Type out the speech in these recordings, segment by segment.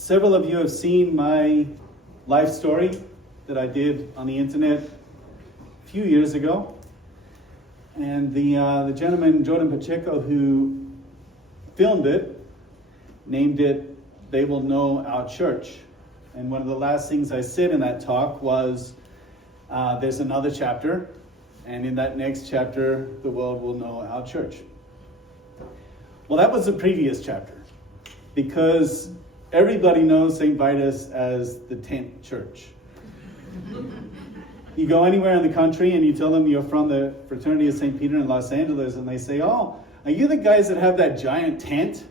Several of you have seen my life story that I did on the internet a few years ago. And the gentleman, Jordan Pacheco, who filmed it, named it, "They Will Know Our Church." And one of the last things I said in that talk was, there's another chapter, and in that next chapter, the world will know our church. Well, that was the previous chapter, because everybody knows St. Vitus as the tent church. You go anywhere in the country and you tell them you're from the Fraternity of St. Peter in Los Angeles, and they say, "Oh, are you the guys that have that giant tent?"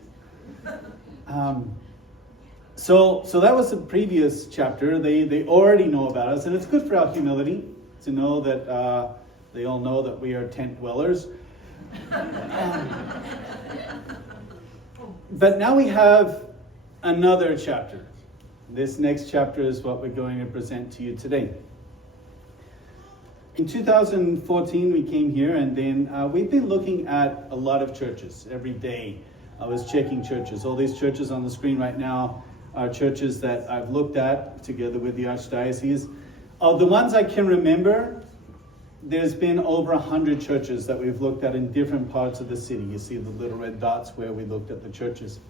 So that was the previous chapter. They already know about us, and it's good for our humility to know that they all know that we are tent dwellers. But now we have another chapter. This next chapter is what we're going to present to you today. In 2014, we came here, and then we've been looking at a lot of churches every day. I was checking churches. All these churches on the screen right now are churches that I've looked at together with the Archdiocese. Of the ones I can remember, there's been over 100 churches that we've looked at in different parts of the city. You see the little red dots where we looked at the churches.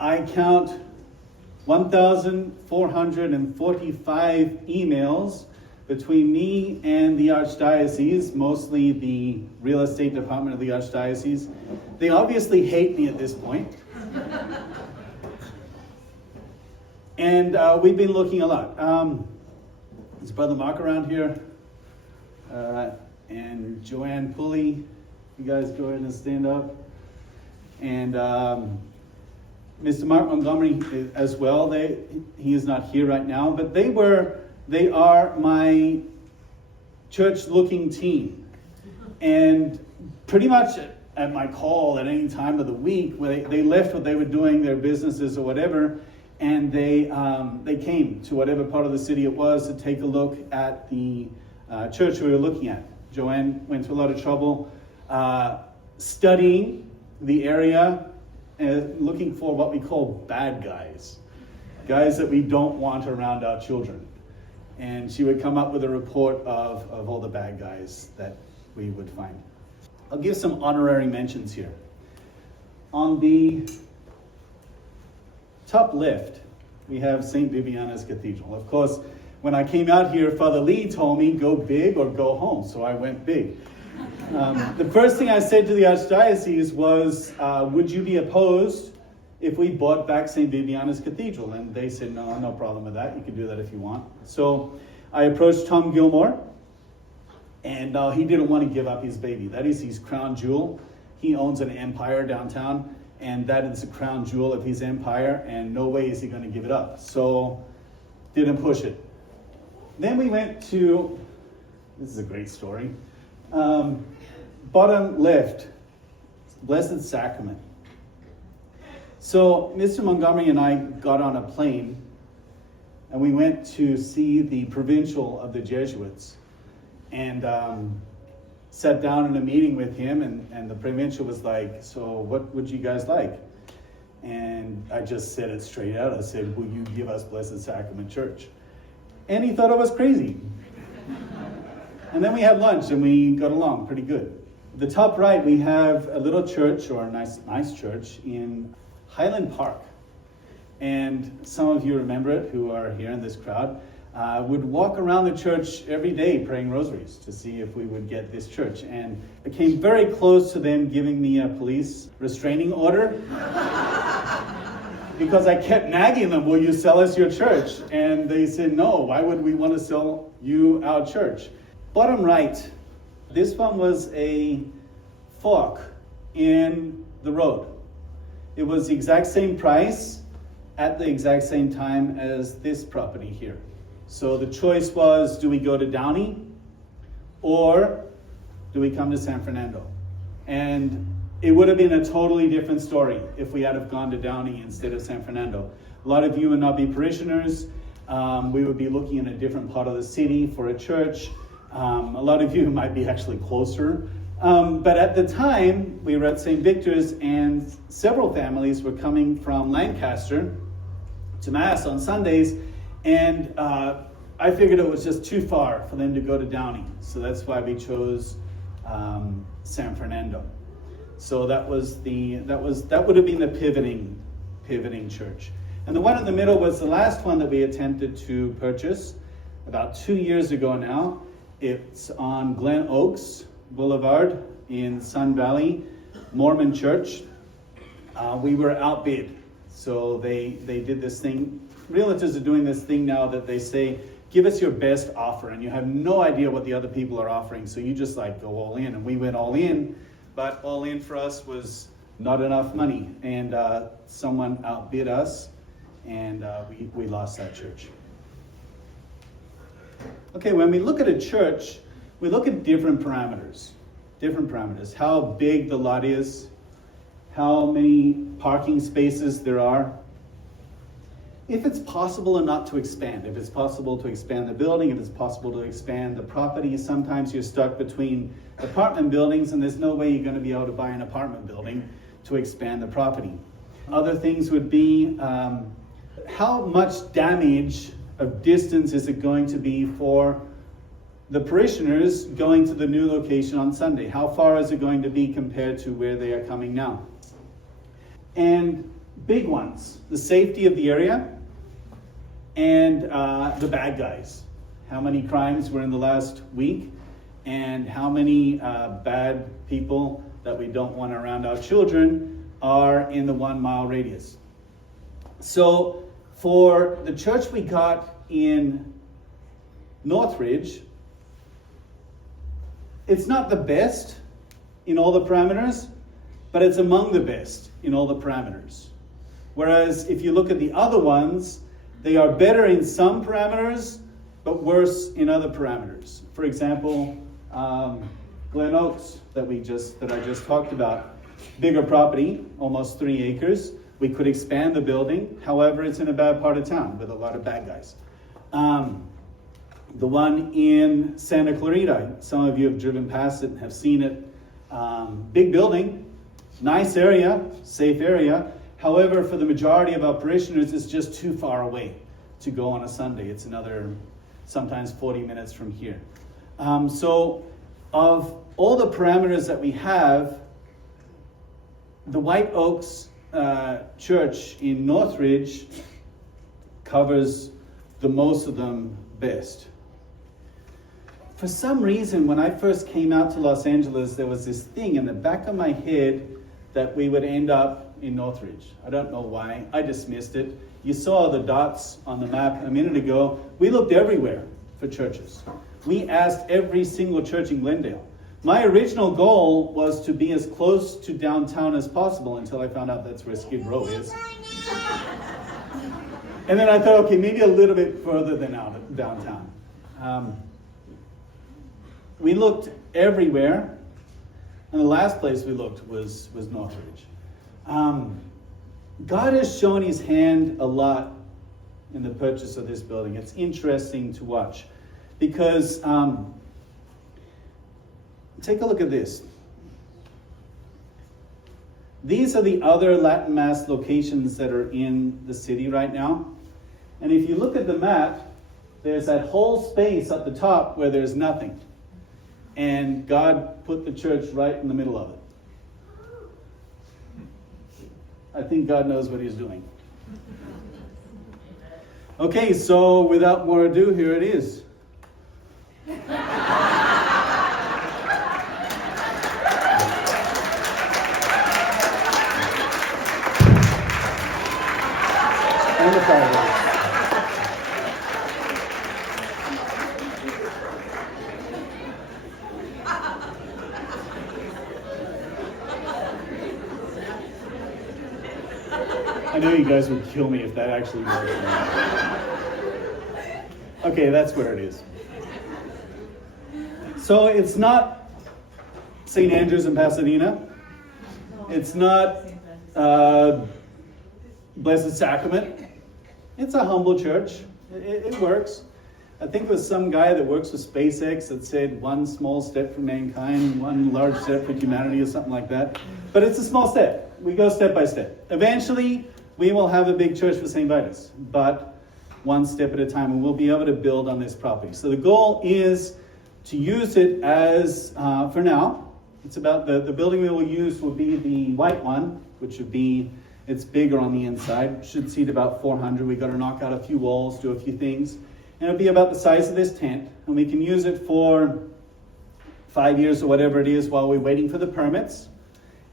I count 1,445 emails between me and the Archdiocese, mostly the real estate department of the Archdiocese. They obviously hate me at this point. And we've been looking a lot. Is Brother Mark around here? And Joanne Pulley, you guys go ahead and stand up. And Mr. Mark Montgomery as well. He is not here right now, but they are my church-looking team. And pretty much at my call at any time of the week, they left what they were doing, their businesses or whatever, and they came to whatever part of the city it was to take a look at the church we were looking at. Joanne went to a lot of trouble studying the area, looking for what we call bad guys that we don't want around our children. And she would come up with a report of all the bad guys that we would find. I'll give some honorary mentions here. On the top left, we have St. Viviana's Cathedral. Of course, when I came out here, Father Lee told me, go big or go home, so I went big. The first thing I said to the Archdiocese was, would you be opposed if we bought back St. Viviana's Cathedral? And they said, no problem with that. You can do that if you want. So I approached Tom Gilmore, and he didn't want to give up his baby. That is his crown jewel. He owns an empire downtown, and that is the crown jewel of his empire, and no way is he going to give it up. So didn't push it. Then we went to, this is a great story, bottom left, Blessed Sacrament. So Mr. Montgomery and I got on a plane, and we went to see the provincial of the Jesuits, and sat down in a meeting with him, and the provincial was like, "So what would you guys like?" And I just said it straight out. I said, "Will you give us Blessed Sacrament Church?" And he thought I was crazy. And then we had lunch, and we got along pretty good. The top right, we have a little church, or a nice church, in Highland Park. And some of you remember it who are here in this crowd. Would walk around the church every day praying rosaries to see if we would get this church. And it came very close to them giving me a police restraining order because I kept nagging them, "Will you sell us your church?" And they said, "No, why would we want to sell you our church?" Bottom right, this one was a fork in the road. It was the exact same price at the exact same time as this property here. So the choice was, do we go to Downey or do we come to San Fernando? And it would have been a totally different story if we had have gone to Downey instead of San Fernando. A lot of you would not be parishioners. We would be looking in a different part of the city for a church. A lot of you might be actually closer. But at the time, we were at St. Victor's, and several families were coming from Lancaster to Mass on Sundays, and I figured it was just too far for them to go to Downey, so that's why we chose San Fernando. So that would have been the pivoting church. And the one in the middle was the last one that we attempted to purchase about 2 years ago now. It's on Glen Oaks Boulevard in Sun Valley, Mormon Church. We were outbid. So they did this thing. Realtors are doing this thing now that they say, give us your best offer, and you have no idea what the other people are offering. So you just like go all in, and we went all in, but all in for us was not enough money, and someone outbid us, and we lost that church. Okay, when we look at a church, we look at different parameters. How big the lot is, how many parking spaces there are. If it's possible or not to expand, if it's possible to expand the building, if it's possible to expand the property, sometimes you're stuck between apartment buildings and there's no way you're going to be able to buy an apartment building to expand the property. Other things would be how much damage of distance is it going to be for the parishioners going to the new location on Sunday? How far is it going to be compared to where they are coming now? And big ones, the safety of the area and the bad guys. How many crimes were in the last week, and how many bad people that we don't want around our children are in the 1 mile radius. So for the church we got in Northridge, it's not the best in all the parameters, but it's among the best in all the parameters. Whereas if you look at the other ones, they are better in some parameters, but worse in other parameters. For example, Glen Oaks that I just talked about. Bigger property, almost 3 acres. We could expand the building. However, it's in a bad part of town with a lot of bad guys. The one in Santa Clarita, some of you have driven past it and have seen it. Big building, nice area, safe area. However, for the majority of our parishioners, it's just too far away to go on a Sunday. It's another, sometimes 40 minutes from here. So of all the parameters that we have, the White Oaks Church in Northridge covers the most of them best. For some reason, when I first came out to Los Angeles, there was this thing in the back of my head that we would end up in Northridge. I don't know why. I dismissed it. You saw the dots on the map a minute ago. We looked everywhere for churches. We asked every single church in Glendale. My original goal was to be as close to downtown as possible until I found out that's where Skid Row is. And then I thought, okay, maybe a little bit further than out downtown. We looked everywhere, and the last place we looked was Northridge. God has shown his hand a lot in the purchase of this building. It's interesting to watch because take a look at this. These are the other Latin Mass locations that are in the city right now. And if you look at the map, there's that whole space at the top where there's nothing. And God put the church right in the middle of it. I think God knows what he's doing. Okay, so without more ado, here it is. And the fireworks. I know you guys would kill me if that actually worked. Okay, that's where it is. So it's not St. Andrew's in Pasadena. It's not Blessed Sacrament. It's a humble church. It works. I think it was some guy that works with SpaceX that said 1 small step for mankind, 1 large step for humanity, or something like that. But it's a small step. We go step by step. Eventually, we will have a big church for St. Vitus, but one step at a time, and we'll be able to build on this property. So the goal is to use it as, for now, it's about the building we will use will be the white one, which would be, it's bigger on the inside, should seat about 400. We got to knock out a few walls, do a few things, and it'll be about the size of this tent, and we can use it for 5 years or whatever it is while we're waiting for the permits,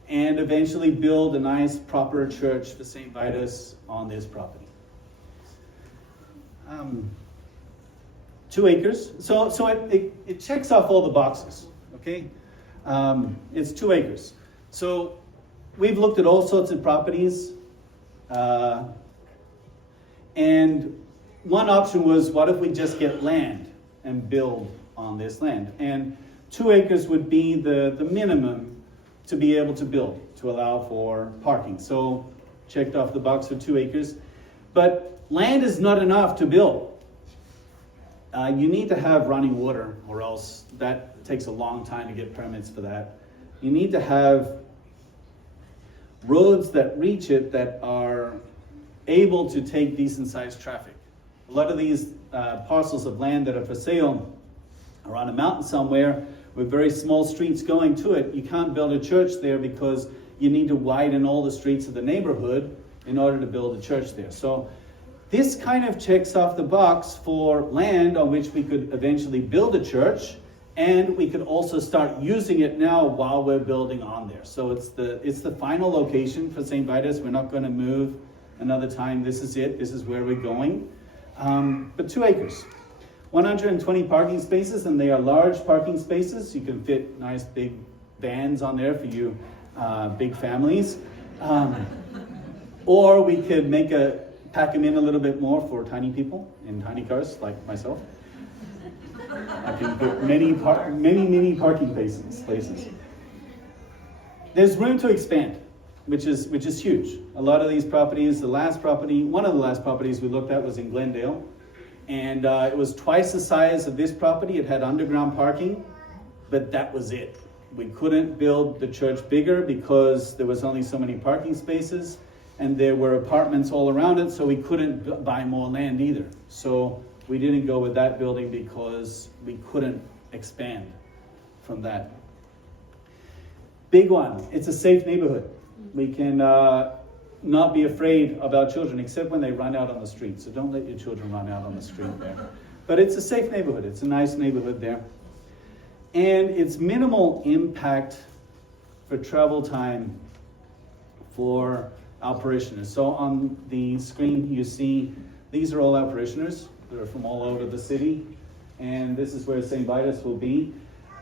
and eventually build a nice proper church for St. Vitus on this property. 2 acres, so it checks off all the boxes, okay? It's 2 acres. So we've looked at all sorts of properties, and one option was, what if we just get land and build on this land? And 2 acres would be the minimum to be able to build, to allow for parking. So checked off the box for 2 acres. But land is not enough to build. You need to have running water, or else that takes a long time to get permits for that. You need to have roads that reach it that are able to take decent sized traffic. A lot of these parcels of land that are for sale are on a mountain somewhere with very small streets going to it. You can't build a church there because you need to widen all the streets of the neighborhood in order to build a church there. So this kind of checks off the box for land on which we could eventually build a church, and we could also start using it now while we're building on there. So it's the final location for St. Vitus. We're not going to move another time. This is it. This is where we're going. But 2 acres. 120 parking spaces, and they are large parking spaces. You can fit nice big vans on there for you big families. Or we could pack them in a little bit more for tiny people in tiny cars like myself. I can put many parking places. There's room to expand, which is huge. A lot of these properties, one of the last properties we looked at was in Glendale, and it was twice the size of this property. It had underground parking, but that was it. We couldn't build the church bigger because there was only so many parking spaces, and there were apartments all around it, so we couldn't buy more land either. So we didn't go with that building because we couldn't expand from that. Big one, it's a safe neighborhood. We can not be afraid of our children, except when they run out on the street. So don't let your children run out on the street there. But it's a safe neighborhood. It's a nice neighborhood there. And it's minimal impact for travel time for our parishioners. So on the screen you see, these are all our parishioners. They're from all over the city. And this is where St. Vitus will be.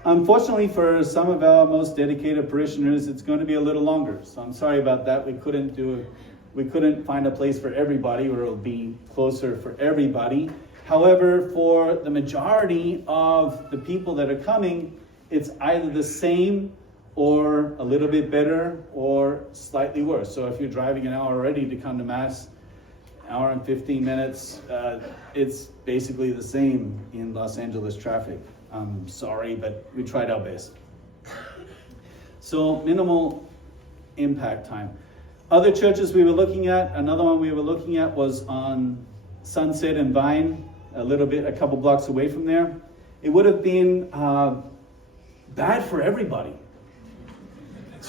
Unfortunately, for some of our most dedicated parishioners, it's going to be a little longer. So I'm sorry about that. We couldn't find a place for everybody, or it'll be closer for everybody. However, for the majority of the people that are coming, it's either the same or a little bit better or slightly worse. So if you're driving an hour already to come to Mass, hour and 15 minutes, it's basically the same in Los Angeles traffic. I'm sorry, but we tried our best. So minimal impact time. Other churches we were looking at, another one we were looking at was on Sunset and Vine, a couple blocks away from there. It would have been bad for everybody.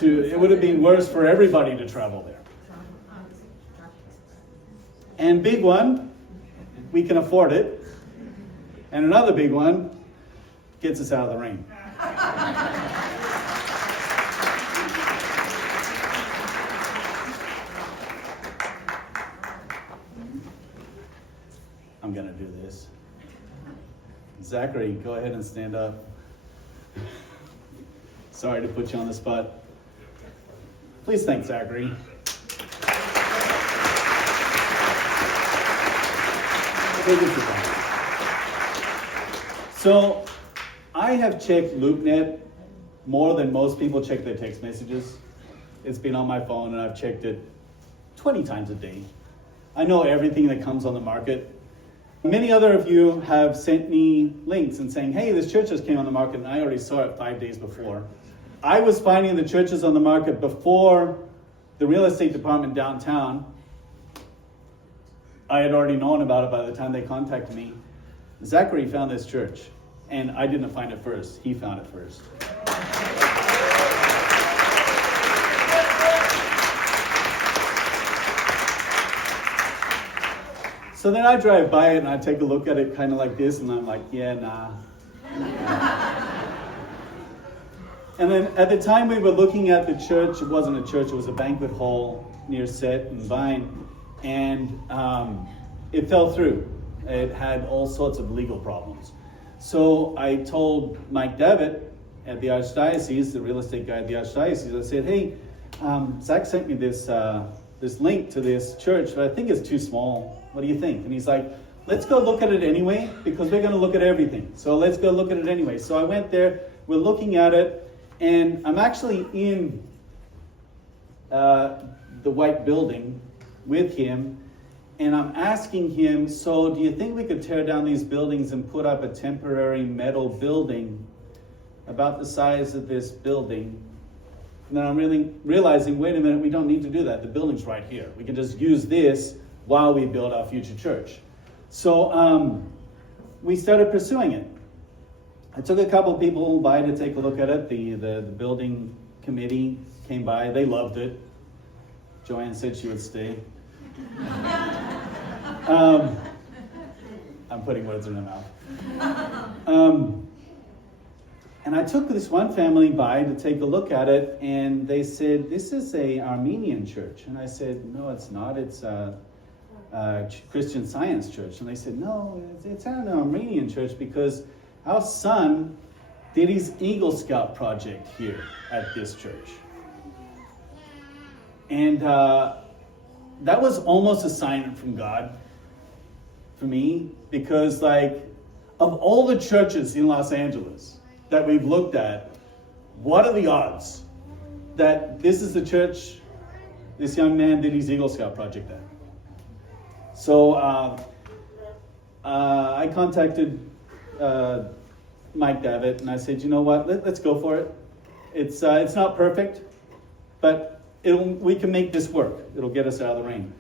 It would have been worse for everybody to travel there. And big one, we can afford it. And another big one, gets us out of the rain. I'm gonna do this. Zachary, go ahead and stand up. Sorry to put you on the spot. Please thank Zachary. So, I have checked LoopNet more than most people check their text messages. It's been on my phone and I've checked it 20 times a day. I know everything that comes on the market. Many other of you have sent me links and saying, hey, this church just came on the market, and I already saw it 5 days before. I was finding the churches on the market before the real estate department downtown I had already known about it by the time they contacted me. Zachary found this church, and I didn't find it first. He found it first. So then I drive by it and I take a look at it kind of like this, and I'm like, yeah, nah. And then at the time we were looking at the church, it wasn't a church, it was a banquet hall near Set and Vine, and it fell through. It had all sorts of legal problems. So I told Mike Davitt at the Archdiocese, the real estate guy at the Archdiocese, I said, hey, Zach sent me this link to this church, but I think it's too small. What do you think? And he's like, let's go look at it anyway, because we're going to look at everything. So let's go look at it anyway. So I went there, we're looking at it, and I'm actually in the white building with him, and I'm asking him, so do you think we could tear down these buildings and put up a temporary metal building about the size of this building? And then I'm really realizing, wait a minute, we don't need to do that. The building's right here. We can just use this while we build our future church. So we started pursuing it. I took a couple people by to take a look at it. The building committee came by. They loved it. Joanne said she would stay. I'm putting words in her mouth. And I took this one family by to take a look at it, and they said, this is a Armenian church. And I said, no, it's not. It's a Christian Science church. And they said, no, it's an Armenian church because our son did his Eagle Scout project here at this church. And that was almost a sign from God for me, because like, of all the churches in Los Angeles that we've looked at, what are the odds that this is the church this young man did his Eagle Scout project at? So I contacted Mike Davitt, and I said, you know what, let's go for it. It's not perfect, but we can make this work. It'll get us out of the rain.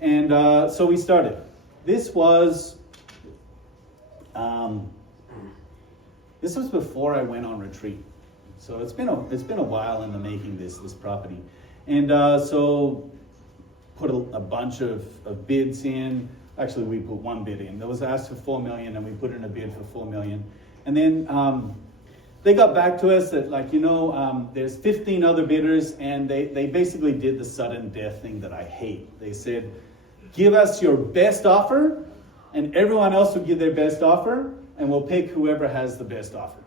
And so we started. This was before I went on retreat. So it's been a while in the making, this property. And so put a bunch of bids in. Actually, we put one bid in. That was asked for $4 million, and we put in a bid for $4 million. And then they got back to us that, like, there's 15 other bidders, and they basically did the sudden death thing that I hate. They said, give us your best offer, and everyone else will give their best offer, and we'll pick whoever has the best offer.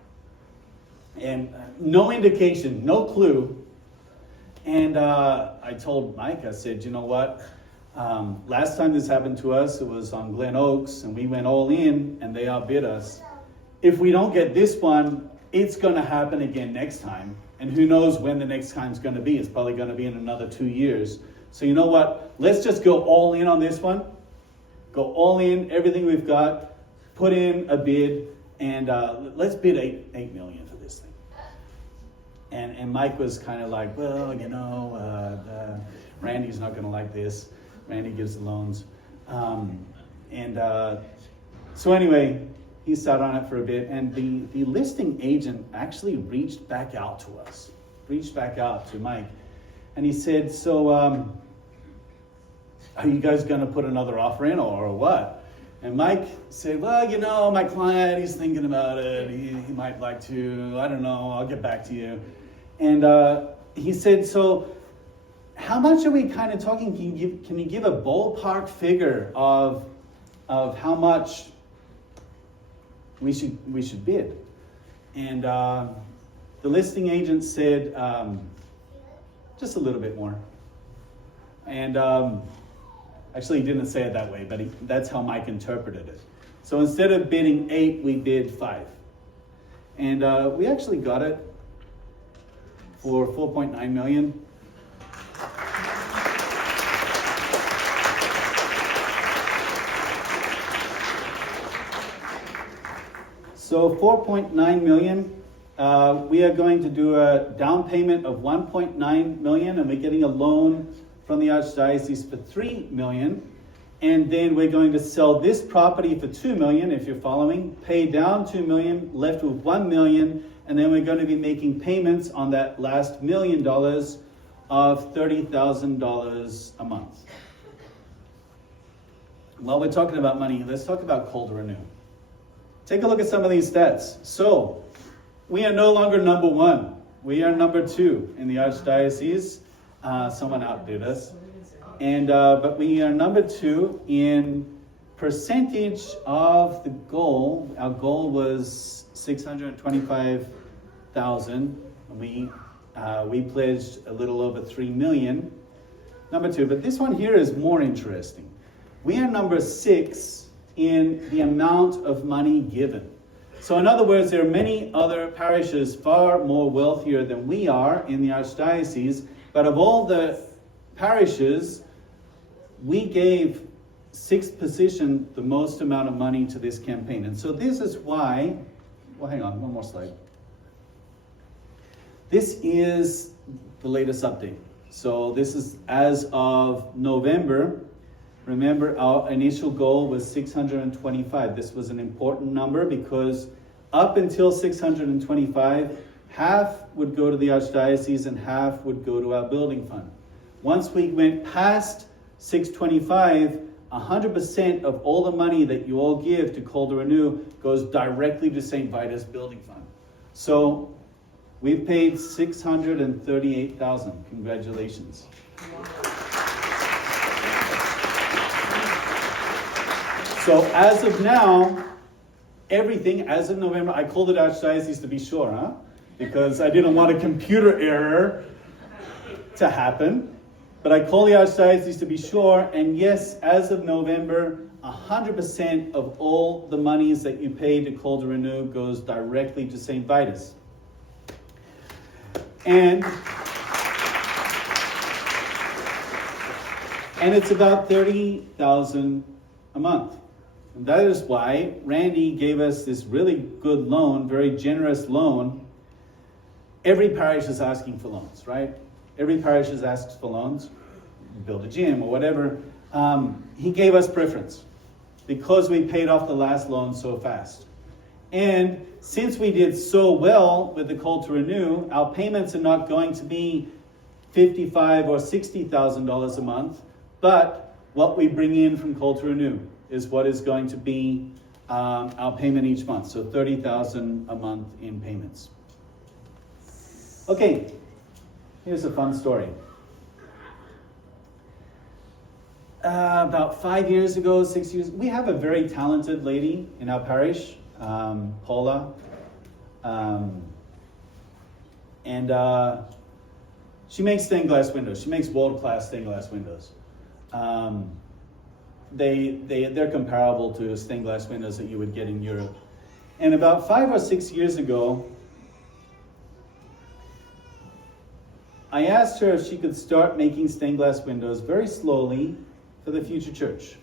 And no indication, no clue. And I told Mike, I said, you know what? Last time this happened to us, it was on Glen Oaks, and we went all in, and they outbid us. If we don't get this one, it's going to happen again next time. And who knows when the next time's going to be. It's probably going to be in another 2 years. So you know what? Let's just go all in on this one. Go all in, everything we've got, put in a bid, and let's bid $8 million for this thing. And Mike was kind of like, well, Randy's not going to like this. Randy gives the loans. So anyway, he sat on it for a bit, and the listing agent actually reached back out to Mike. And he said, so are you guys going to put another offer in or what? And Mike said, well, my client, he's thinking about it. He might like to, I don't know, I'll get back to you. And he said, so how much are we kind of talking? Can you give a ballpark figure of how much we should bid? And the listing agent said, just a little bit more. And actually, he didn't say it that way, but that's how Mike interpreted it. So instead of bidding 8, we bid 5. And we actually got it for $4.9 million. So $4.9 million. We are going to do a down payment of $1.9 million, and we're getting a loan from the Archdiocese for $3 million. And then we're going to sell this property for $2 million, if you're following, pay down $2 million, left with $1 million, and then we're going to be making payments on that last $1 million of $30,000 a month. While we're talking about money, let's talk about Call to Renew. Take a look at some of these stats. So, we are no longer number one. We are number two in the Archdiocese. Someone outdid us. But we are number two in percentage of the goal. Our goal was 625,000. We pledged a little over 3 million. Number two, but this one here is more interesting. We are number 6 in the amount of money given. So in other words, there are many other parishes far more wealthier than we are in the Archdiocese, but of all the parishes, we gave 6th position the most amount of money to this campaign. And so this is why, well, hang on, one more slide. This is the latest update. So this is as of November. Remember, our initial goal was 625. This was an important number because up until 625, half would go to the Archdiocese and half would go to our building fund. Once we went past 625, 100% of all the money that you all give to Call to Renew goes directly to St Vitus Building Fund. So we've paid 638,000. Congratulations. So as of now, everything, as of November, I called it Archdiocese to be sure, because I didn't want a computer error to happen. But I call the Archdiocese to be sure, and yes, as of November, 100% of all the monies that you pay to Call to Renew goes directly to St. Vitus. And it's about 30,000 a month. And that is why Randy gave us this really good loan, very generous loan. Every parish is asking for loans, right? Every parish is asked for loans, build a gym or whatever. He gave us preference because we paid off the last loan so fast. And since we did so well with the Call to Renew, our payments are not going to be $55,000 or $60,000 a month, but what we bring in from Call to Renew is what is going to be our payment each month. So $30,000 a month in payments. Okay. Here's a fun story. About 5 years ago, 6 years, we have a very talented lady in our parish, Paula. She makes stained glass windows. She makes world-class stained glass windows. They're comparable to stained glass windows that you would get in Europe. And about 5 or 6 years ago, I asked her if she could start making stained glass windows very slowly for the future church.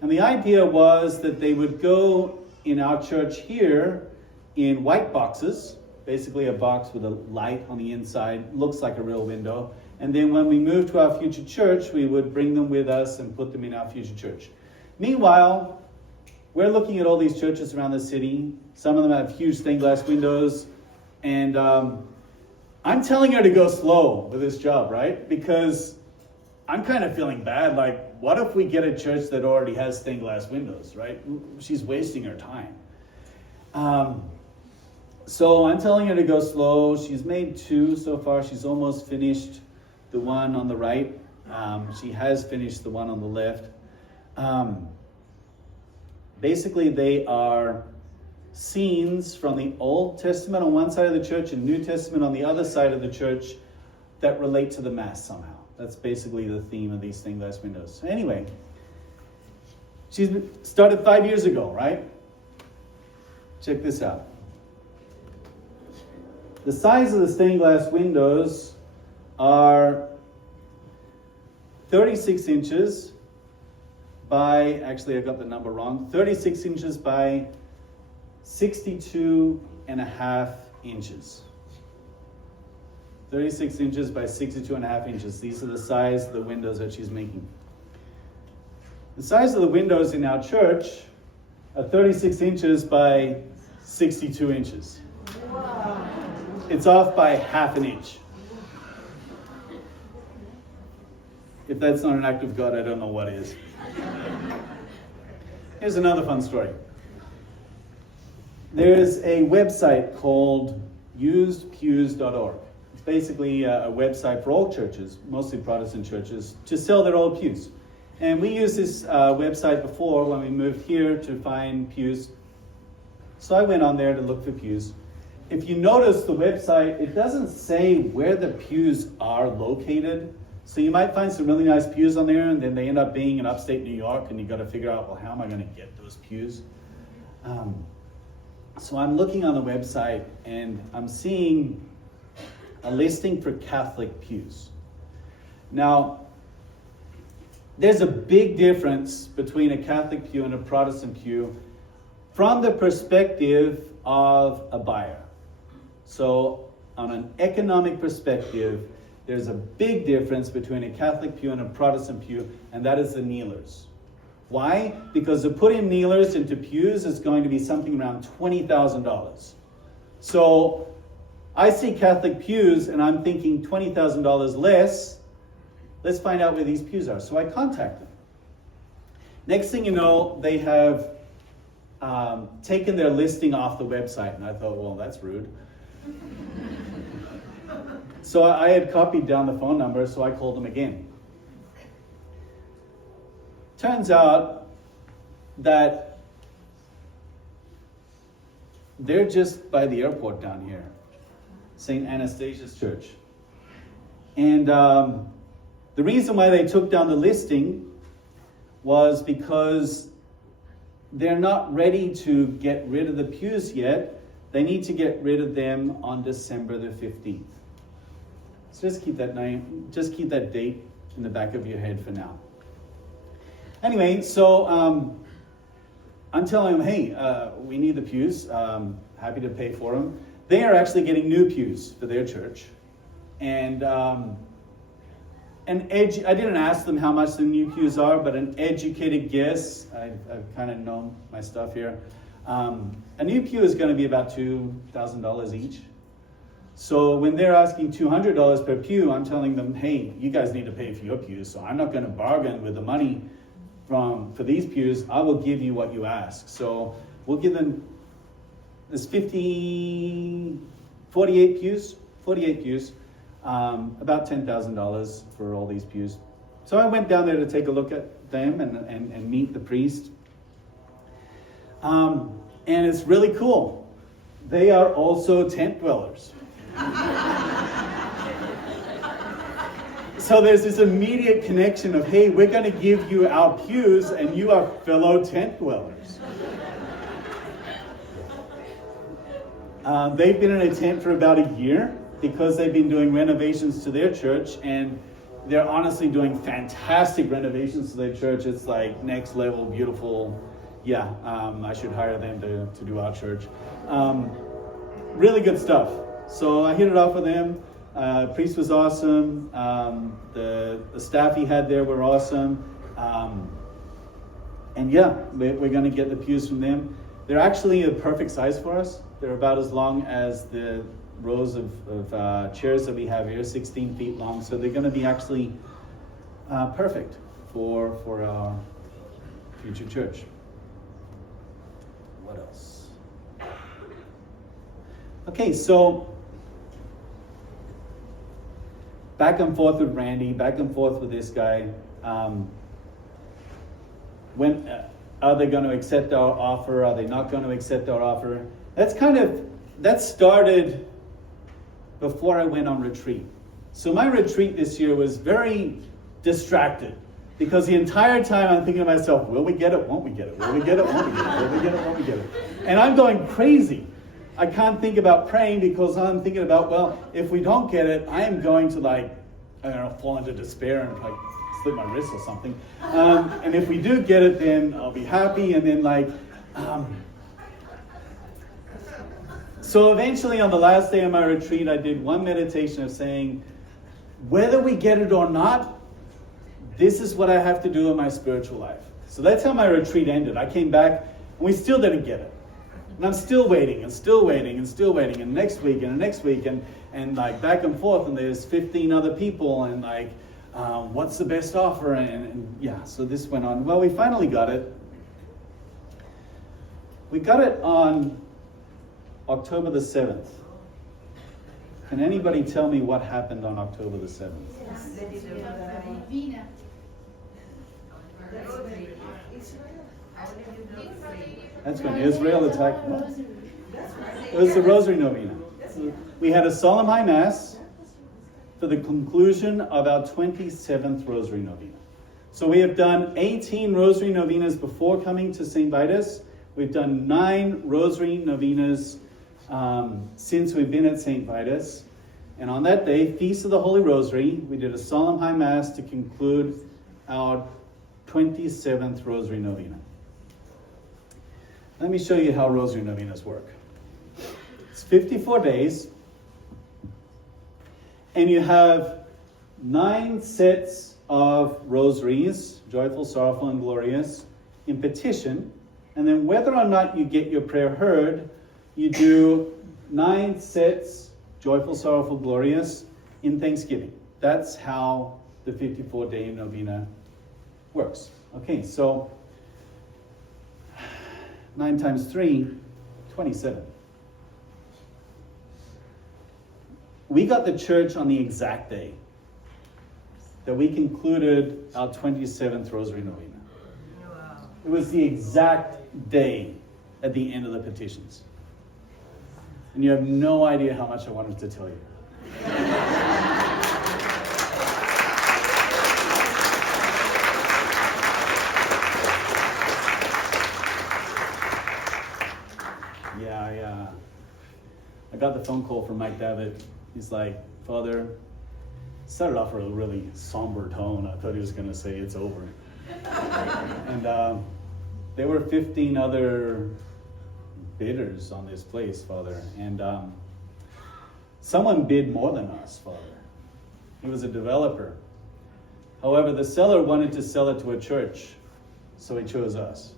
And the idea was that they would go in our church here in white boxes, basically a box with a light on the inside, looks like a real window. And then when we moved to our future church, we would bring them with us and put them in our future church. Meanwhile, we're looking at all these churches around the city. Some of them have huge stained glass windows. And I'm telling her to go slow with this job, right? Because I'm kind of feeling bad. Like, what if we get a church that already has stained glass windows, right? She's wasting her time. So I'm telling her to go slow. She's made 2 so far. She's almost finished the one on the right. She has finished the one on the left. Basically, they are scenes from the Old Testament on one side of the church and New Testament on the other side of the church that relate to the Mass somehow. That's basically the theme of these stained glass windows. Anyway, she's started 5 years ago, right? Check this out. The size of the stained glass windows are 36 inches by, actually I got the number wrong, 36 inches by 62.5 inches. 36 inches by 62.5 inches. These are the size of the windows that she's making. The size of the windows in our church are 36 inches by 62 inches. Wow. It's off by half an inch. If that's not an act of God, I don't know what is. Here's another fun story. There's a website called usedpews.org. It's basically a website for all churches, mostly Protestant churches, to sell their old pews. And we used this website before when we moved here to find pews. So I went on there to look for pews. If you notice the website, it doesn't say where the pews are located. So you might find some really nice pews on there, and then they end up being in upstate New York, and you've got to figure out, well, how am I going to get those pews? So I'm looking on the website, and I'm seeing a listing for Catholic pews. Now, there's a big difference between a Catholic pew and a Protestant pew from the perspective of a buyer. So on an economic perspective, there's a big difference between a Catholic pew and a Protestant pew, and that is the kneelers. Why? Because to put in kneelers into pews is going to be something around $20,000. So I see Catholic pews and I'm thinking $20,000 less. Let's find out where these pews are. So I contact them. Next thing you know, they have taken their listing off the website, and I thought, well, that's rude. So I had copied down the phone number, so I called them again. Turns out that they're just by the airport down here, St. Anastasia's Church. And the reason why they took down the listing was because they're not ready to get rid of the pews yet. They need to get rid of them on December the 15th. So just keep that date in the back of your head for now. Anyway, so I'm telling them, hey, we need the pews. Happy to pay for them. They are actually getting new pews for their church. And I didn't ask them how much the new pews are, but an educated guess, I've kind of known my stuff here. A new pew is going to be about $2,000 each. So when they're asking $200 per pew, I'm telling them, hey, you guys need to pay for your pews, so I'm not going to bargain with the money for these pews. I will give you what you ask. So we'll give them this 48 pews, about $10,000 for all these pews. So I went down there to take a look at them and meet the priest. And it's really cool. They are also tent dwellers. So there's this immediate connection of, hey, we're going to give you our pews and you are fellow tent dwellers. They've been in a tent for about a year because they've been doing renovations to their church, and they're honestly doing fantastic renovations to their church. It's like next level, beautiful. Yeah, I should hire them to do our church. Really good stuff. So I hit it off with them. Priest was awesome. The staff he had there were awesome. And yeah, we're going to get the pews from them. They're actually a perfect size for us. They're about as long as the rows of chairs that we have here, 16 feet long. So they're going to be actually perfect for our future church. What else? Okay, so back and forth with Randy, back and forth with this guy. When are they going to accept our offer? Are they not going to accept our offer? That started before I went on retreat. So my retreat this year was very distracted because the entire time I'm thinking to myself, will we get it? Won't we get it? Will we get it? Won't we get it? Will we get it? Won't we get it? And I'm going crazy. I can't think about praying because I'm thinking about, well, if we don't get it, I am going to fall into despair and slip my wrist or something. And if we do get it, then I'll be happy. And then so eventually on the last day of my retreat, I did one meditation of saying, whether we get it or not, this is what I have to do in my spiritual life. So that's how my retreat ended. I came back and we still didn't get it. And I'm still waiting and still waiting and still waiting. And next week and the next week and like back and forth. And there's 15 other people and like, what's the best offer? And yeah, so this went on. Well, we finally got it. We got it on October the 7th. Can anybody tell me what happened on October the 7th? That's when Israel attacked. What? It was the Rosary Novena. We had a solemn high mass for the conclusion of our 27th Rosary Novena. So we have done 18 Rosary Novenas before coming to St Vitus. We've done 9 Rosary Novenas since we've been at St Vitus. And on that day, Feast of the Holy Rosary, we did a solemn high mass to conclude our 27th Rosary Novena. Let me show you how Rosary Novenas work. It's 54 days, and you have 9 sets of rosaries, joyful, sorrowful, and glorious, in petition. And then whether or not you get your prayer heard, you do 9 sets, joyful, sorrowful, glorious, in thanksgiving. That's how the 54-day novena works. Okay, so 9 times 3, 27. We got the church on the exact day that we concluded our 27th Rosary Novena. Wow. It was the exact day at the end of the petitions. And you have no idea how much I wanted to tell you. I got the phone call from Mike Davitt. He's like, Father, started off with a really somber tone. I thought he was going to say it's over. And there were 15 other bidders on this place, Father. And someone bid more than us, Father. He was a developer. However, the seller wanted to sell it to a church, so he chose us.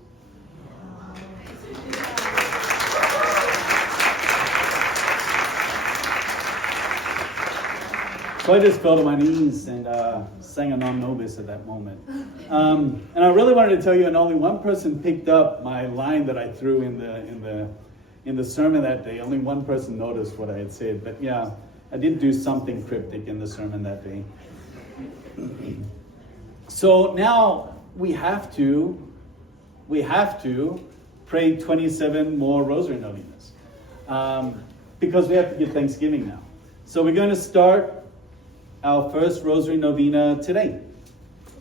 So I just fell to my knees and sang a non nobis at that moment. And I really wanted to tell you, and only one person picked up my line that I threw in the sermon that day. Only one person noticed what I had said. But yeah, I did do something cryptic in the sermon that day. So now we have to pray 27 more Rosary Novenas. Because we have to give Thanksgiving now. So we're going to start our first Rosary Novena today.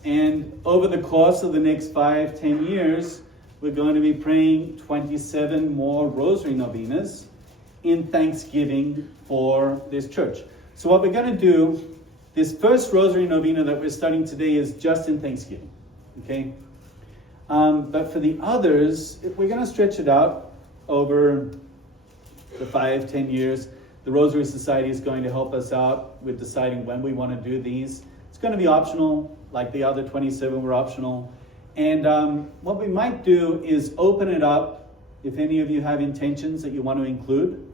And over the course of the next 5-10 years, we're going to be praying 27 more Rosary Novenas in thanksgiving for this church. So what we're going to do, this first Rosary Novena that we're starting today is just in thanksgiving. Okay? But for the others, we're going to stretch it out over the 5-10 years. The Rosary Society is going to help us out with deciding when we want to do these. It's going to be optional, like the other 27 were optional. And what we might do is open it up if any of you have intentions that you want to include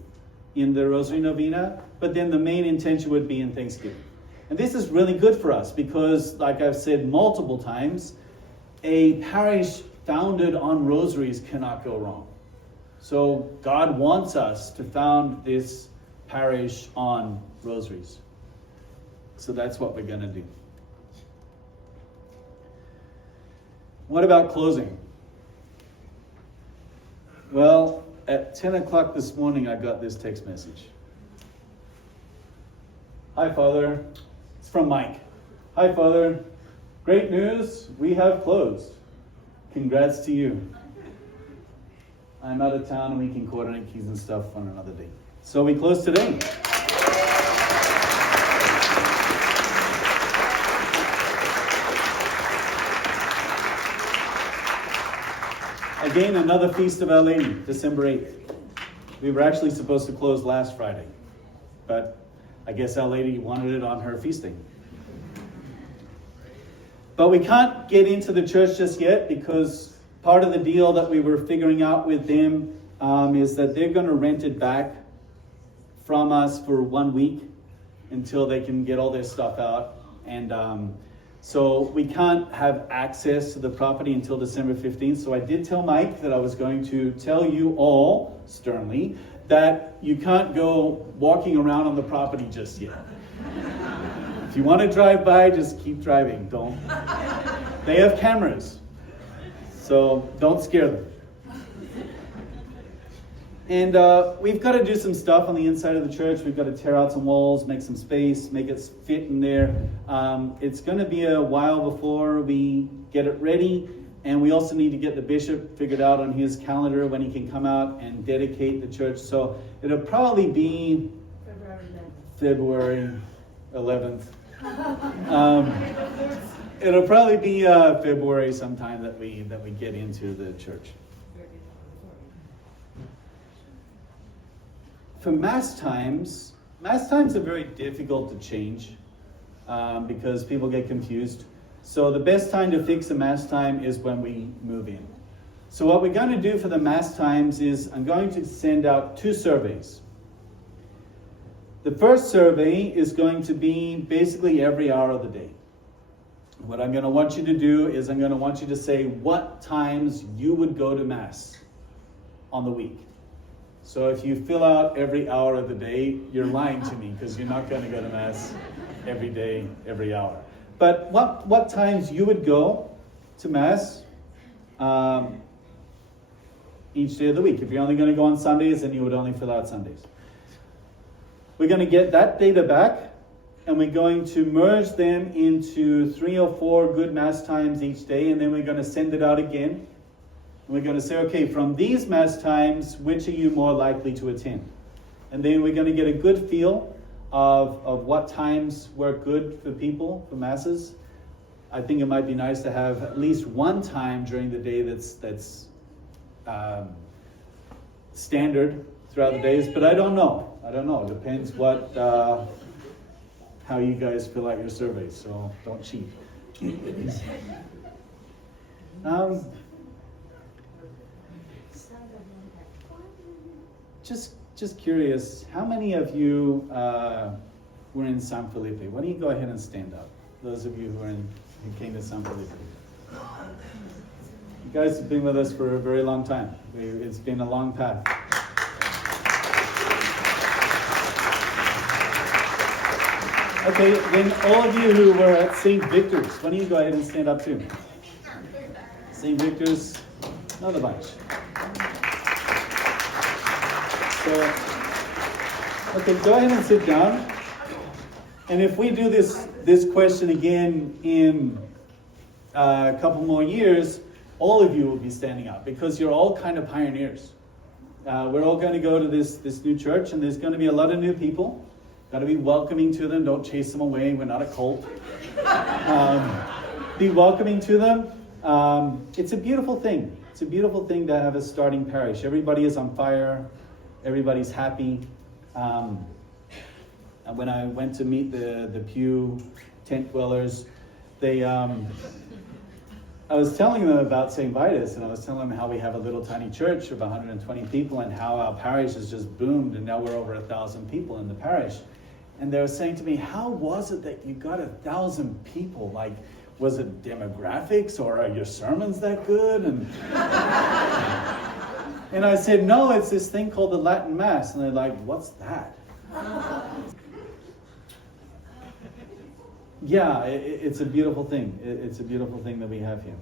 in the Rosary Novena, but then the main intention would be in Thanksgiving. And this is really good for us because, like I've said multiple times, a parish founded on rosaries cannot go wrong. So God wants us to found this parish on rosaries. So that's what we're going to do. What about closing? Well, at 10 o'clock this morning, I got this text message. Hi, Father. It's from Mike. Hi, Father. Great news. We have closed. Congrats to you. I'm out of town and we can coordinate keys and stuff on another day. So we close today. Again, another Feast of Our Lady, December 8th. We were actually supposed to close last Friday, but I guess Our Lady wanted it on her feast day. But we can't get into the church just yet because part of the deal that we were figuring out with them is that they're going to rent it back from us for 1 week until they can get all their stuff out. And so we can't have access to the property until December 15th. So I did tell Mike that I was going to tell you all, sternly, that you can't go walking around on the property just yet. If you want to drive by, just keep driving. Don't. They have cameras, so don't scare them. And we've got to do some stuff on the inside of the church. We've got to tear out some walls, make some space, make it fit in there. It's going to be a while before we get it ready. And we also need to get the bishop figured out on his calendar when he can come out and dedicate the church. So it'll probably be February 11th. It'll probably be February sometime that we get into the church. For Mass times are very difficult to change because people get confused. So the best time to fix a Mass time is when we move in. So what we're going to do for the Mass times is I'm going to send out 2 surveys. The first survey is going to be basically every hour of the day. What I'm going to want you to do is I'm going to want you to say what times you would go to Mass on the week. So if you fill out every hour of the day, you're lying to me because you're not going to go to Mass every day, every hour. But what times you would go to Mass each day of the week. If you're only going to go on Sundays, then you would only fill out Sundays. We're going to get that data back, and we're going to merge them into 3 or 4 good Mass times each day, and then we're going to send it out again. And we're going to say, okay, from these Mass times, which are you more likely to attend? And then we're going to get a good feel of what times work good for people, for Masses. I think it might be nice to have at least one time during the day that's standard throughout the days, but I don't know. It depends how you guys fill out your surveys, so don't cheat. Just curious, how many of you were in San Felipe? Why don't you go ahead and stand up? Those of you who came to San Felipe. You guys have been with us for a very long time. It's been a long path. Okay, then all of you who were at St. Vitus, why don't you go ahead and stand up too? St. Vitus, another bunch. So, okay, go ahead and sit down. And if we do this question again in a couple more years, all of you will be standing up because you're all kind of pioneers. We're all going to go to this new church, and there's going to be a lot of new people. Got to be welcoming to them. Don't chase them away. We're not a cult. Be welcoming to them. It's a beautiful thing. It's a beautiful thing to have a starting parish. Everybody is on fire. Everybody's happy. When I went to meet the Pew tent dwellers, I was telling them about St. Vitus, and I was telling them how we have a little tiny church of 120 people and how our parish has just boomed, and now we're over 1,000 people in the parish. And they were saying to me, how was it that you got 1,000 people? Like, was it demographics, or are your sermons that good? And and I said, no, it's this thing called the Latin Mass. And they're like, what's that? Yeah, it's a beautiful thing. It's a beautiful thing that we have here.